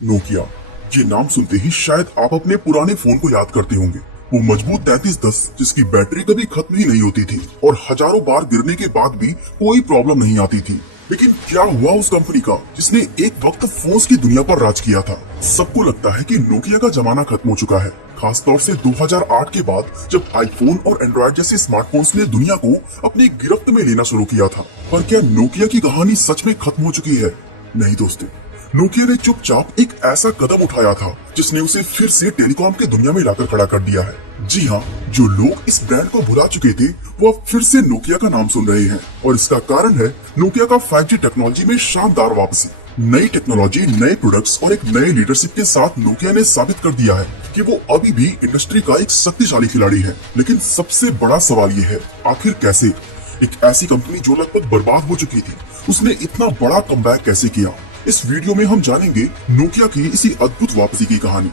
Nokia. ये नाम सुनते ही शायद आप अपने पुराने फोन को याद करते होंगे। वो मजबूत 3310 जिसकी बैटरी कभी खत्म ही नहीं होती थी और हजारों बार गिरने के बाद भी कोई प्रॉब्लम नहीं आती थी। लेकिन क्या हुआ उस कंपनी का जिसने एक वक्त फोन्स की दुनिया पर राज किया था। सबको लगता है कि नोकिया का जमाना खत्म हो चुका है, खासतौर से 2008 के बाद जब आईफोन और एंड्रॉइड जैसे स्मार्टफोन्स ने दुनिया को अपनी गिरफ्त में लेना शुरू किया था। पर क्या नोकिया की कहानी सच में खत्म हो चुकी है? नहीं दोस्तों, नोकिया ने चुपचाप एक ऐसा कदम उठाया था जिसने उसे फिर से टेलीकॉम की दुनिया में लाकर खड़ा कर दिया है। जी हाँ, जो लोग इस ब्रांड को भुला चुके थे वो अब फिर से नोकिया का नाम सुन रहे हैं और इसका कारण है नोकिया का 5G टेक्नोलॉजी में शानदार वापसी। नई टेक्नोलॉजी, नए प्रोडक्ट्स और एक नए लीडरशिप के साथ नोकिया ने साबित कर दिया है कि वो अभी भी इंडस्ट्री का एक शक्तिशाली खिलाड़ी है। लेकिन सबसे बड़ा सवाल ये है, आखिर कैसे एक ऐसी कंपनी जो लगभग बर्बाद हो चुकी थी, उसने इतना बड़ा कमबैक कैसे किया? इस वीडियो में हम जानेंगे नोकिया की इसी अद्भुत वापसी की कहानी।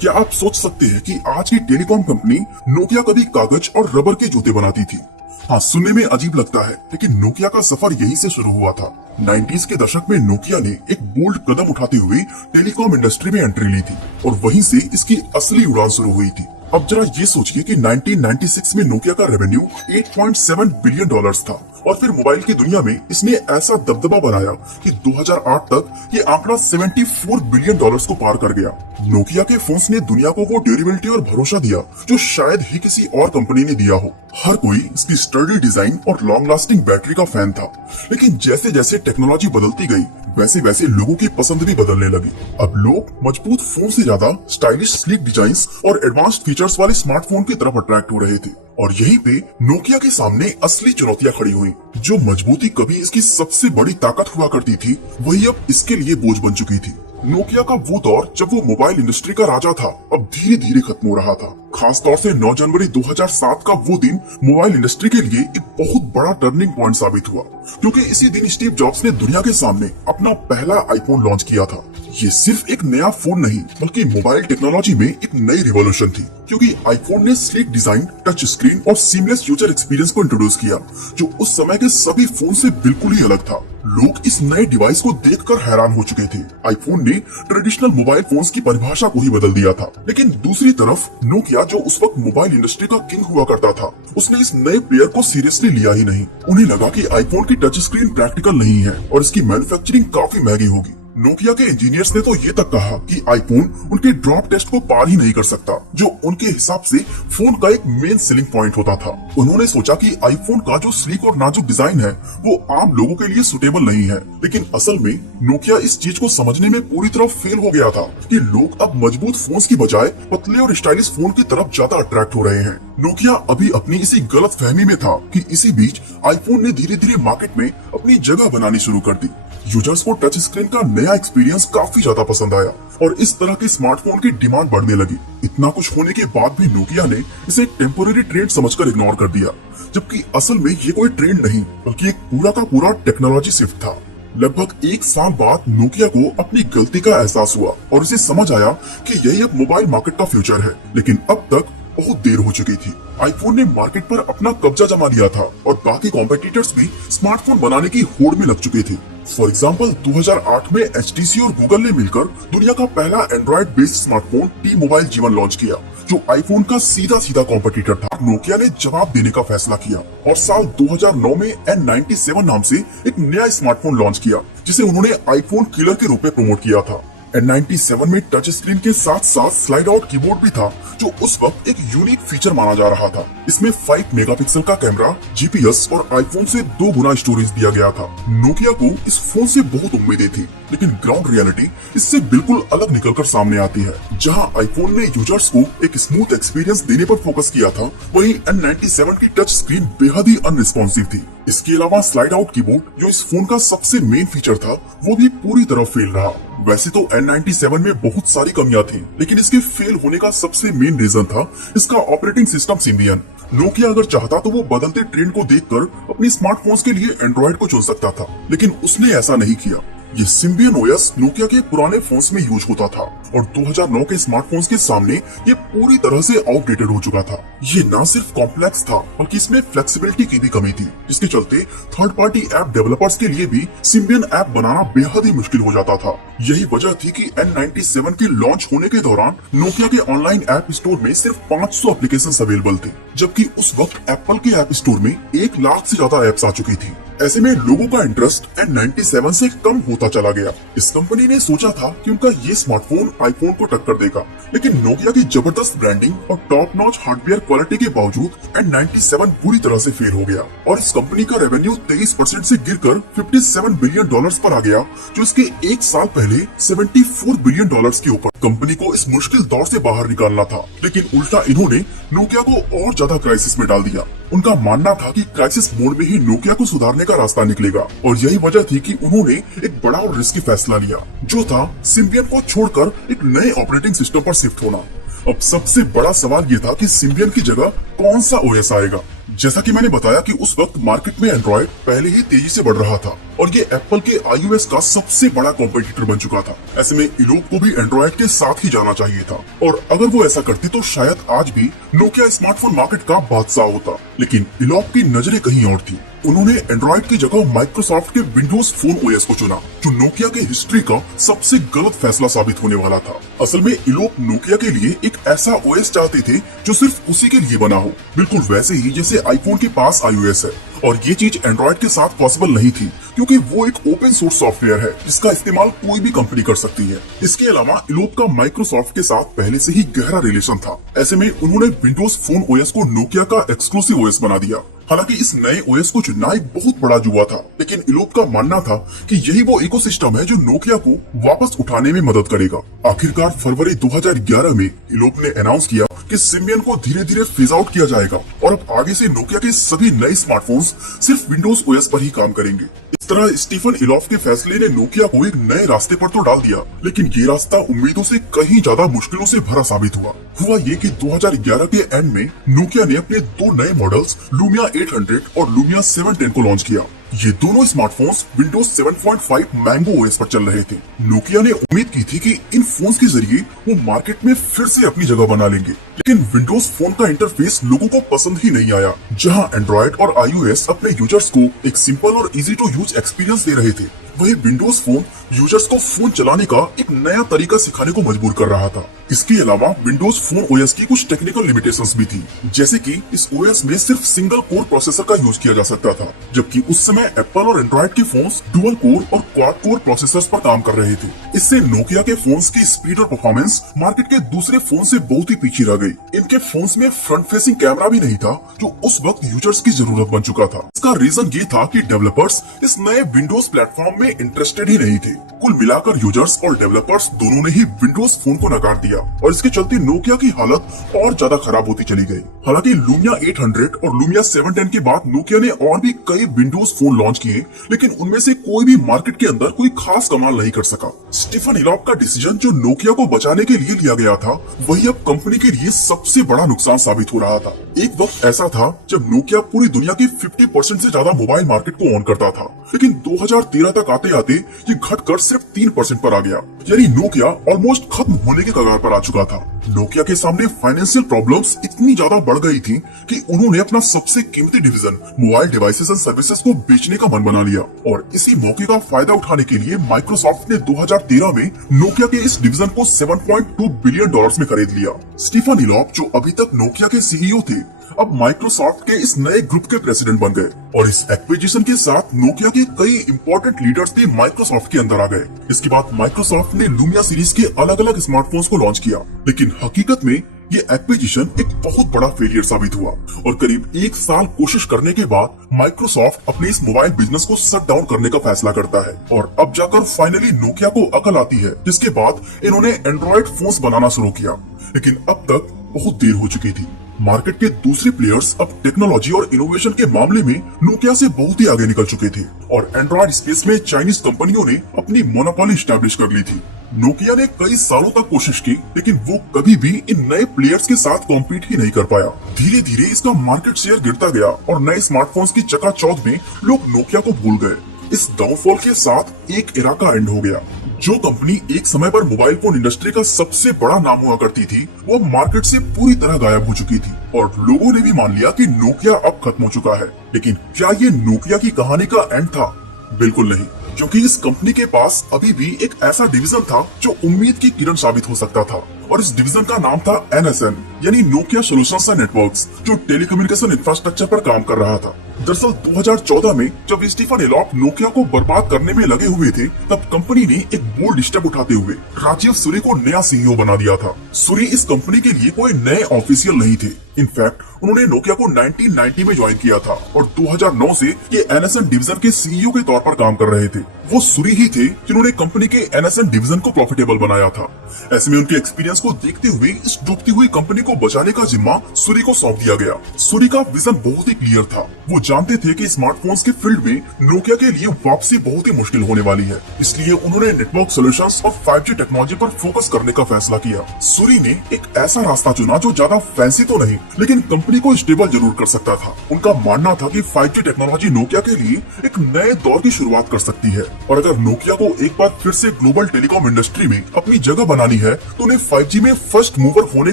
क्या आप सोच सकते हैं कि आज की टेलीकॉम कंपनी नोकिया कभी कागज और रबर के जूते बनाती थी? हाँ, सुनने में अजीब लगता है, लेकिन नोकिया का सफर यहीं से शुरू हुआ था। 90s के दशक में नोकिया ने एक बोल्ड कदम उठाते हुए टेलीकॉम इंडस्ट्री में एंट्री ली थी और वहीं से इसकी असली उड़ान शुरू हुई थी। अब जरा ये सोचिए कि 1996 में नोकिया का रेवेन्यू 8.7 बिलियन डॉलर्स था और फिर मोबाइल की दुनिया में इसने ऐसा दबदबा बनाया कि 2008 तक ये आंकड़ा 74 बिलियन डॉलर्स को पार कर गया। नोकिया के फोन्स ने दुनिया को वो ड्यूरेबिलिटी और भरोसा दिया जो शायद ही किसी और कंपनी ने दिया हो। हर कोई इसकी स्टर्डी डिजाइन और लॉन्ग लास्टिंग बैटरी का फैन था। लेकिन जैसे जैसे टेक्नोलॉजी बदलती गई वैसे वैसे लोगों की पसंद भी बदलने लगी। अब लोग मजबूत फोन से ज्यादा स्टाइलिश स्लीक डिजाइन्स और एडवांस्ड फीचर्स वाले स्मार्टफोन की तरफ अट्रैक्ट हो रहे थे और यहीं पे नोकिया के सामने असली चुनौतियां खड़ी हुई। जो मजबूती कभी इसकी सबसे बड़ी ताकत हुआ करती थी, वही अब इसके लिए बोझ बन चुकी थी। नोकिया का वो दौर जब वो मोबाइल इंडस्ट्री का राजा था, अब धीरे धीरे खत्म हो रहा था। खास तौर से 9 जनवरी 2007 का वो दिन मोबाइल इंडस्ट्री के लिए एक बहुत बड़ा टर्निंग पॉइंट साबित हुआ, क्योंकि इसी दिन स्टीव जॉब्स ने दुनिया के सामने अपना पहला आईफोन लॉन्च किया था। ये सिर्फ एक नया फोन नहीं, बल्कि मोबाइल टेक्नोलॉजी में एक नई रिवॉल्यूशन थी, क्योंकि आईफोन ने स्लीक डिजाइन, टच स्क्रीन और सीमलेस यूजर एक्सपीरियंस को इंट्रोड्यूस किया, जो उस समय के सभी फोन से बिल्कुल ही अलग था। लोग इस नए डिवाइस को देखकर हैरान हो चुके थे। आईफोन ने ट्रेडिशनल मोबाइल फोन्स की परिभाषा को ही बदल दिया था। लेकिन दूसरी तरफ नोकिया, जो उस वक्त मोबाइल इंडस्ट्री का किंग हुआ करता था, उसने इस नए प्लेयर को सीरियसली लिया ही नहीं। उन्हें लगा कि आईफोन की टच स्क्रीन प्रैक्टिकल नहीं है और इसकी मैन्युफैक्चरिंग काफी महंगी होगी। नोकिया के इंजीनियर्स ने तो ये तक कहा कि आईफोन उनके ड्रॉप टेस्ट को पार ही नहीं कर सकता, जो उनके हिसाब से फोन का एक मेन सेलिंग पॉइंट होता था। उन्होंने सोचा कि आईफोन का जो स्लीक और नाजुक डिजाइन है वो आम लोगों के लिए सुटेबल नहीं है। लेकिन असल में नोकिया इस चीज को समझने में पूरी तरह फेल हो गया था कि लोग अब मजबूत फोन्स की बजाय पतले और स्टाइलिश फोन की तरफ ज्यादा अट्रैक्ट हो रहे हैं। नोकिया अभी अपनी इसी गलत फहमी में था कि इसी बीच आईफोन ने धीरे धीरे मार्केट में अपनी जगह बनानी शुरू कर दी। यूजर्स को टच स्क्रीन का नया एक्सपीरियंस काफी ज्यादा पसंद आया और इस तरह के स्मार्टफोन की डिमांड बढ़ने लगी। इतना कुछ होने के बाद भी नोकिया ने इसे टेम्पोररी ट्रेंड समझकर इग्नोर कर दिया, जबकि असल में ये कोई ट्रेंड नहीं बल्कि एक पूरा का पूरा टेक्नोलॉजी शिफ्ट था। लगभग 1 साल बाद नोकिया को अपनी गलती का एहसास हुआ और इसे समझ आया कि यही अब मोबाइल मार्केट का फ्यूचर है। लेकिन अब तक बहुत देर हो चुकी थी। आईफोन ने मार्केट पर अपना कब्जा जमा लिया था और बाकी कॉम्पिटिटर्स भी स्मार्टफोन बनाने की होड़ में लग चुके थे। फॉर एग्जाम्पल 2008 में HTC और गूगल ने मिलकर दुनिया का पहला Android based smartphone T mobile जीवन लॉन्च किया, जो आईफोन का सीधा सीधा कॉम्पिटिटर था। नोकिया ने जवाब देने का फैसला किया और साल 2009 में N97 नाम से एक नया स्मार्टफोन लॉन्च किया, जिसे उन्होंने आईफोन किलर के रूप में प्रमोट किया था। N97 में टच स्क्रीन के साथ साथ स्लाइड आउट कीबोर्ड भी था, जो उस वक्त एक यूनिक फीचर माना जा रहा था। इसमें 5 मेगापिक्सल का कैमरा, GPS और आईफोन से 2 गुना स्टोरेज दिया गया था। नोकिया को इस फोन से बहुत उम्मीदें थी, लेकिन ग्राउंड रियलिटी इससे बिल्कुल अलग निकलकर सामने आती है। जहां आईफोन ने यूजर्स को एक स्मूथ एक्सपीरियंस देने पर फोकस किया था, वहीं N97 की टच स्क्रीन बेहद ही अनरिस्पॉन्सिव थी। इसके अलावा स्लाइड आउट कीबोर्ड, जो इस फोन का सबसे मेन फीचर था, वो भी पूरी तरह फेल रहा। वैसे तो N97 में बहुत सारी कमियां थी, लेकिन इसके फेल होने का सबसे मेन रीजन था इसका ऑपरेटिंग सिस्टम सिम्बियन। नोकिया अगर चाहता तो वो बदलते ट्रेंड को देखकर अपनी स्मार्टफोन्स के लिए एंड्रॉइड को चुन सकता था, लेकिन उसने ऐसा नहीं किया। ये सिम्बियन ओएस नोकिया के पुराने फोन्स में यूज होता था और 2009 के स्मार्टफोन्स के सामने ये पूरी तरह से आउटडेटेड हो चुका था। ये ना सिर्फ कॉम्प्लेक्स था बल्कि इसमें फ्लेक्सिबिलिटी की भी कमी थी, जिसके चलते थर्ड पार्टी ऐप डेवलपर्स के लिए भी सिम्बियन ऐप बनाना बेहद ही मुश्किल हो जाता था। यही वजह थी कि N97 के लॉन्च होने के दौरान नोकिया के ऑनलाइन ऐप स्टोर में सिर्फ 500 एप्लीकेशन अवेलेबल थे, जबकि उस वक्त एप्पल के ऐप स्टोर में 1 लाख से ज्यादा ऐप्स आ चुकी थी। ऐसे में लोगों का इंटरेस्ट N97 से कम होता चला गया। इस कंपनी ने सोचा था कि उनका ये स्मार्टफोन आईफोन को टक्कर देगा, लेकिन नोकिया की जबरदस्त ब्रांडिंग और टॉप नॉच हार्डवेयर क्वालिटी के बावजूद N97 पूरी तरह से फेल हो गया और इस कंपनी का रेवेन्यू 23% से गिरकर $57 बिलियन पर आ गया, जो इसके एक साल पहले $74 बिलियन के ऊपर। कंपनी को इस मुश्किल दौर से बाहर निकालना था, लेकिन उल्टा इन्होंने नोकिया को और ज्यादा क्राइसिस में डाल दिया। उनका मानना था कि क्राइसिस मोड में ही नोकिया को सुधारने का रास्ता निकलेगा और यही वजह थी कि उन्होंने एक बड़ा और रिस्की फैसला लिया, जो था सिम्बियन को छोड़कर एक नए ऑपरेटिंग सिस्टम पर शिफ्ट होना। अब सबसे बड़ा सवाल ये था कि सिम्बियन की जगह कौन सा ओएस आएगा। जैसा कि मैंने बताया कि उस वक्त मार्केट में एंड्रॉइड पहले ही तेजी से बढ़ रहा था और ये एप्पल के iOS का सबसे बड़ा कॉम्पिटिटर बन चुका था। ऐसे में इलोप को भी एंड्रॉइड के साथ ही जाना चाहिए था और अगर वो ऐसा करती तो शायद आज भी नोकिया स्मार्टफोन मार्केट का बादशाह होता। लेकिन इलोप की नजरें कहीं और थी। उन्होंने एंड्रॉइड की जगह माइक्रोसॉफ्ट के विंडोज फोन ओएस को चुना, जो नोकिया के हिस्ट्री का सबसे गलत फैसला साबित होने वाला था। असल में इलोप नोकिया के लिए एक ऐसा ओएस चाहते थे जो सिर्फ उसी के लिए बना हो, बिल्कुल वैसे ही जैसे आईफोन के पास iOS है। और ये चीज एंड्रॉइड के साथ पॉसिबल नहीं थी, क्योंकि वो एक ओपन सोर्स सॉफ्टवेयर है जिसका इस्तेमाल कोई भी कंपनी कर सकती है। इसके अलावा इलोप का माइक्रोसॉफ्ट के साथ पहले से ही गहरा रिलेशन था। ऐसे में उन्होंने विंडोज फोन ओएस को नोकिया का एक्सक्लूसिव ओएस बना दिया। हालांकि इस नए ओएस को चुनना एक बहुत बड़ा जुआ था, लेकिन इलोप का मानना था कि यही वो इकोसिस्टम है जो नोकिया को वापस उठाने में मदद करेगा। आखिरकार फरवरी 2011 में इलोप ने अनाउंस किया कि सिम्बियन को धीरे धीरे फेज आउट किया जाएगा और अब आगे से नोकिया के सभी नए स्मार्टफोन्स सिर्फ विंडोज ओएस पर ही काम करेंगे। इस तरह स्टीफन इलोफ के फैसले ने नोकिया को एक नए रास्ते पर तो डाल दिया, लेकिन ये रास्ता उम्मीदों से कहीं ज्यादा मुश्किलों से भरा साबित हुआ ये कि 2011 के एंड में नोकिया ने अपने 2 नए मॉडल्स लूमिया 800 और लूमिया 710 को लॉन्च किया। ये दोनों स्मार्टफोन्स विंडोज 7.5 मैंगो ओएस पर चल रहे थे। नोकिया ने उम्मीद की थी कि इन फोन्स के जरिए वो मार्केट में फिर से अपनी जगह बना लेंगे, लेकिन विंडोज फोन का इंटरफेस लोगों को पसंद ही नहीं आया। जहां एंड्रॉइड और iOS अपने यूजर्स को एक सिंपल और इजी टू यूज एक्सपीरियंस दे रहे थे, वही विंडोज फोन यूजर्स को फोन चलाने का एक नया तरीका सिखाने को मजबूर कर रहा था। इसके अलावा विंडोज फोन ओएस की कुछ टेक्निकल लिमिटेशंस भी थी, जैसे कि इस ओएस में सिर्फ सिंगल कोर प्रोसेसर का यूज किया जा सकता था, जबकि उस समय एप्पल और एंड्रॉइड के फोन्स डुअल कोर और क्वाड कोर प्रोसेसर्स पर काम कर रहे थे। इससे नोकिया के फोन्स की स्पीड और परफॉर्मेंस मार्केट के दूसरे फोन से बहुत ही पीछे रह गई। इनके फोन्स में फ्रंट फेसिंग कैमरा भी नहीं था, जो उस वक्त यूजर्स की जरूरत बन चुका था। इसका रीजन ये था कि डेवलपर्स इस नए विंडोज प्लेटफॉर्म में इंटरेस्टेड ही नहीं थे। कुल मिलाकर यूजर्स और डेवलपर्स दोनों ने ही विंडोज फोन को नकार दिया और इसके चलते नोकिया की हालत और ज्यादा खराब होती चली गई। हालांकि लूमिया 800 और लूमिया 710 के बाद नोकिया ने और भी कई विंडोज फोन लॉन्च किए, लेकिन उनमें से कोई भी मार्केट के अंदर कोई खास कमाल नहीं कर सका। स्टीफन इलोफ का डिसीजन जो नोकिया को बचाने के लिए लिया गया था, वही अब कंपनी के लिए सबसे बड़ा नुकसान साबित हो रहा था। एक वक्त ऐसा था जब नोकिया पूरी दुनिया की 50% से ज्यादा मोबाइल मार्केट को ऑन करता था, लेकिन 2013 तक आते आते ये घटकर सिर्फ 3% पर आ गया। यानी नोकिया ऑलमोस्ट खत्म होने के कगार पर आ चुका था। नोकिया के सामने फाइनेंशियल प्रॉब्लम्स इतनी ज्यादा बढ़ गई थी कि उन्होंने अपना सबसे कीमती division mobile devices and services को बेचने का मन बना लिया और इसी मौके का फायदा उठाने के लिए माइक्रोसॉफ्ट ने 2013 में नोकिया के इस डिवीजन को $7.2 बिलियन में खरीद लिया। स्टीफन इलोफ, जो अभी तक नोकिया के सीईओ थे, अब माइक्रोसॉफ्ट के इस नए ग्रुप के प्रेसिडेंट बन गए और इस एक्विजिशन के साथ नोकिया के कई इंपॉर्टेंट लीडर्स भी माइक्रोसॉफ्ट के अंदर आ गए। इसके बाद माइक्रोसॉफ्ट ने लूमिया सीरीज के अलग अलग स्मार्टफोन्स को लॉन्च किया, लेकिन हकीकत में ये एक्विजिशन एक बहुत बड़ा फेलियर साबित हुआ और करीब 1 साल कोशिश करने के बाद माइक्रोसॉफ्ट अपने इस मोबाइल बिजनेस को शट डाउन करने का फैसला करता है और अब जाकर फाइनली नोकिया को अकल आती है, जिसके बाद इन्होंने एंड्रॉइड फोन्स बनाना शुरू किया। लेकिन अब तक बहुत देर हो चुकी थी। मार्केट के दूसरे प्लेयर्स अब टेक्नोलॉजी और इनोवेशन के मामले में नोकिया से बहुत ही आगे निकल चुके थे और एंड्रॉइड स्पेस में चाइनीज कंपनियों ने अपनी मोनोपोली स्टैब्लिश कर ली थी। नोकिया ने कई सालों तक कोशिश की, लेकिन वो कभी भी इन नए प्लेयर्स के साथ कॉम्पीट ही नहीं कर पाया। धीरे धीरे इसका मार्केट शेयर गिरता गया और नए स्मार्टफोन्स की चकाचौंध में लोग नोकिया को भूल गए। इस डाउनफॉल के साथ एक एरा का एंड हो गया। जो कंपनी एक समय पर मोबाइल फोन इंडस्ट्री का सबसे बड़ा नाम हुआ करती थी, वो मार्केट से पूरी तरह गायब हो चुकी थी और लोगों ने भी मान लिया कि नोकिया अब खत्म हो चुका है। लेकिन क्या ये नोकिया की कहानी का एंड था? बिल्कुल नहीं, क्योंकि इस कंपनी के पास अभी भी एक ऐसा डिवीजन था जो उम्मीद की किरण साबित हो सकता था, और इस डिवीजन का नाम था NSN, यानी नोकिया सोल्यूशंस एंड नेटवर्क्स, जो टेलीकम्युनिकेशन इंफ्रास्ट्रक्चर पर काम कर रहा था। दरअसल 2014 में जब स्टीफन एलॉप नोकिया को बर्बाद करने में लगे हुए थे, तब कंपनी ने एक बोल्ड स्टेप उठाते हुए राजीव सूरी को नया CEO बना दिया था। सूरी इस कंपनी के लिए कोई नए ऑफिशियल नहीं थे। इनफैक्ट उन्होंने नोकिया को 1990 में ज्वाइन किया था और 2009 से ये NSN डिवीजन के CEO के तौर पर काम कर रहे थे। वो सूरी ही थे जिन्होंने कंपनी के NSN डिवीजन को प्रॉफिटेबल बनाया था। ऐसे में उनके एक्सपीरियंस को देखते हुए इस डूबती हुई कंपनी को बचाने का जिम्मा सूरी को सौंप दिया गया। सूरी का विजन बहुत ही क्लियर था। वो जानते थे कि स्मार्टफोन्स के फील्ड में नोकिया के लिए वापसी बहुत ही मुश्किल होने वाली है, इसलिए उन्होंने नेटवर्क सॉल्यूशंस और 5G टेक्नोलॉजी पर फोकस करने का फैसला किया। सूरी ने एक ऐसा रास्ता चुना जो ज्यादा फैंसी तो नहीं, लेकिन कंपनी को स्टेबल जरूर कर सकता था। उनका मानना था कि 5G टेक्नोलॉजी नोकिया के लिए एक नए दौर की शुरुआत कर सकती है, और अगर नोकिया को एक बार फिर से ग्लोबल टेलीकॉम इंडस्ट्री में अपनी जगह बनानी है तो उन्हें 5G में फर्स्ट मूवर होने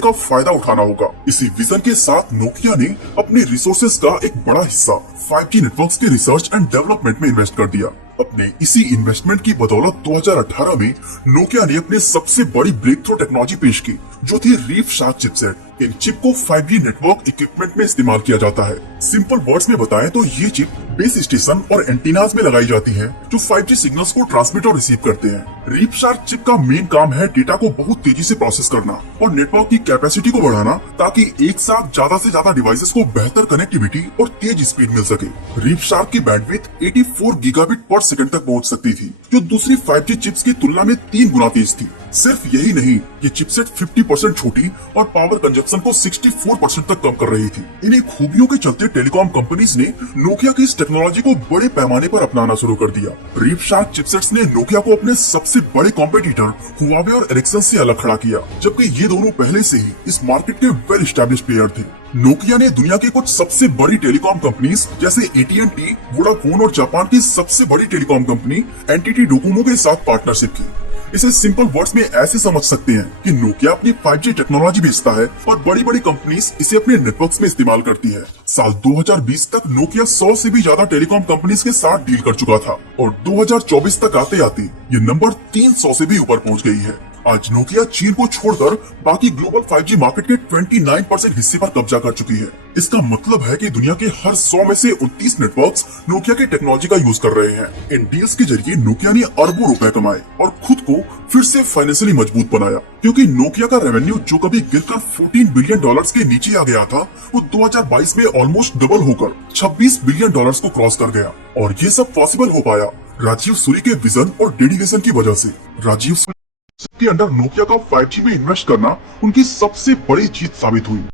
का फायदा उठाना होगा। इसी विजन के साथ नोकिया ने अपने रिसोर्सेज का एक बड़ा हिस्सा 5G नेटवर्क्स के रिसर्च एंड डेवलपमेंट में इन्वेस्ट कर दिया। अपने इसी इन्वेस्टमेंट की बदौलत 2018 में नोकिया ने अपने सबसे बड़ी ब्रेक थ्रू टेक्नोलॉजी पेश की, जो थी रीफ शार्क चिपसेट। इन चिप को 5G नेटवर्क इक्विपमेंट में इस्तेमाल किया जाता है। सिंपल वर्ड्स में बताएं तो ये चिप बेस स्टेशन और एंटीनास में लगाई जाती है, जो 5G सिग्नल्स को ट्रांसमिट और रिसीव करते हैं। रीफ शार्क चिप का मेन काम है डेटा को बहुत तेजी से प्रोसेस करना और नेटवर्क की कैपेसिटी को बढ़ाना, ताकि एक साथ ज्यादा से ज्यादा डिवाइसेस को बेहतर कनेक्टिविटी और तेज स्पीड मिल सके। रीफ शार्क की बैंडविड्थ 84 गीगाबिट पर सेकंड तक पहुंच सकती थी, जो दूसरी 5G चिप्स की तुलना में 3 गुना तेज थी। सिर्फ यही नहीं, ये चिपसेट 50% छोटी और पावर कंजप्शन को 64% तक कम कर रही थी। इन्हीं खूबियों के चलते टेलीकॉम कंपनीज ने नोकिया की इस टेक्नोलॉजी को बड़े पैमाने पर अपनाना शुरू कर दिया। रीफ शार्क चिपसेट्स ने नोकिया को अपने सबसे बड़े कॉम्पिटिटर हुआवे और एरिक्सन से अलग खड़ा किया, जबकि ये दोनों पहले से ही इस मार्केट के वेल एस्टैब्लिश्ड प्लेयर थे। नोकिया ने दुनिया के कुछ सबसे बड़ी टेलीकॉम कंपनीज जैसे AT&T, वोडाफोन और जापान की सबसे बड़ी टेलीकॉम कंपनी NTT डोकोमो के साथ पार्टनरशिप की। इसे सिंपल वर्ड्स में ऐसे समझ सकते हैं कि नोकिया अपनी 5G टेक्नोलॉजी बेचता है और बड़ी बड़ी कंपनीज इसे अपने नेटवर्क्स में इस्तेमाल करती है। साल 2020 तक नोकिया 100 से भी ज्यादा टेलीकॉम कंपनीज के साथ डील कर चुका था और 2024 तक आते आते ये नंबर 300 से भी ऊपर पहुंच गई है। आज नोकिया चीन को छोड़कर बाकी ग्लोबल 5G मार्केट के 29% हिस्से पर कब्जा कर चुकी है। इसका मतलब है कि दुनिया के हर 100 में से 29 नेटवर्क्स नोकिया की टेक्नोलॉजी का यूज कर रहे हैं। इन डील्स के जरिए नोकिया ने अरबों रुपए कमाए और खुद को फिर से फाइनेंशियली मजबूत बनाया, क्योंकि नोकिया का रेवेन्यू जो कभी गिरकर $14 बिलियन के नीचे आ गया था, वो 2022 में ऑलमोस्ट डबल होकर $26 बिलियन को क्रॉस कर गया। और ये सब पॉसिबल हो पाया राजीव सूरी के विजन और डेडिकेशन की वजह से। राजीव सूरी के अंडर नोकिया का 5G में इन्वेस्ट करना उनकी सबसे बड़ी जीत साबित हुई।